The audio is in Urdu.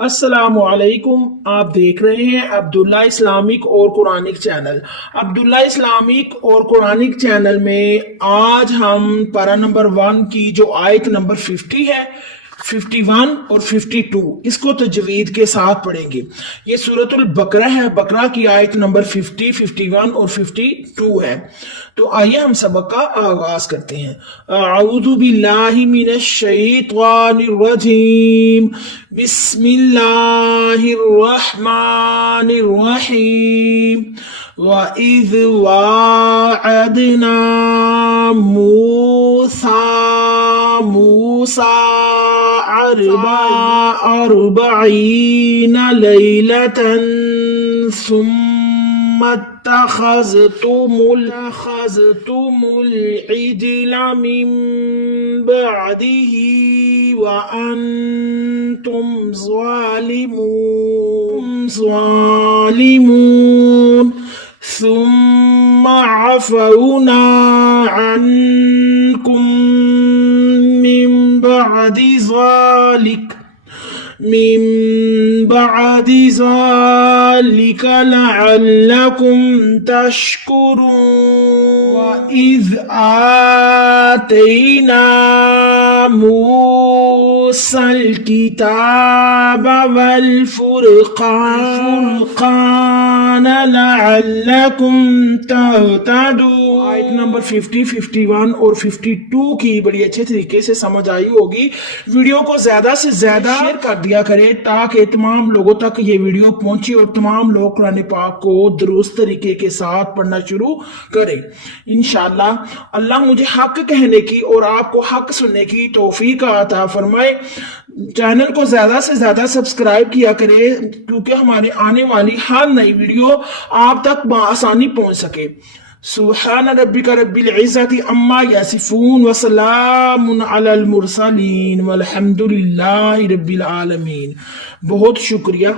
السلام علیکم، آپ دیکھ رہے ہیں عبداللہ اسلامک اور قرآنک چینل۔ عبداللہ اسلامک اور قرآنک چینل میں آج ہم پارہ نمبر 1 کی جو آیت نمبر 50 ہے، 51 اور 52 اس کو تجوید کے ساتھ پڑھیں گے۔ یہ سورۃ البقرہ ہے، بقرہ کی آیت نمبر 50، 51 اور 52 ہے۔ تو آئیے ہم سبق کا آغاز کرتے ہیں۔ اعوذ باللہ من الشیطان الرجیم، بسم اللہ الرحمن الرحیم۔ وَإِذْ وَاعَدْنَا مُوسَى 40 ليلة ثم اتخذتم العجل من بعده وأنتم ظالمون ثم عفونا عنكم من بعد ذلك لعلكم تشكرون۔ وَإِذْ آتَيْنَا مُوسَى الْكِتَابَ وَالْفُرْقَانَ لَعَلَّكُمْ تَهْتَدُونَ۔ آیت نمبر 50، 51 اور 52 کی بڑی اچھے طریقے سے سمجھ آئی ہوگی۔ ویڈیو کو زیادہ سے زیادہ شیئر کر دیا کرے تاکہ تمام لوگوں تک یہ ویڈیو پہنچے اور تمام لوگ قرآن پاک کو درست طریقے کے ساتھ پڑھنا شروع کریں۔ انشاءاللہ اللہ مجھے حق کہنے کی اور آپ کو حق سننے کی توفیق عطا فرمائے۔ چینل کو زیادہ سے زیادہ سبسکرائب کیا کرے کیونکہ ہمارے آنے والی ہر نئی ویڈیو آپ تک بآسانی پہنچ سکے۔ سبحان ربک رب العزت عما یصفون وسلام علی المرسلین والحمد للہ رب العالمین۔ بہت شکریہ۔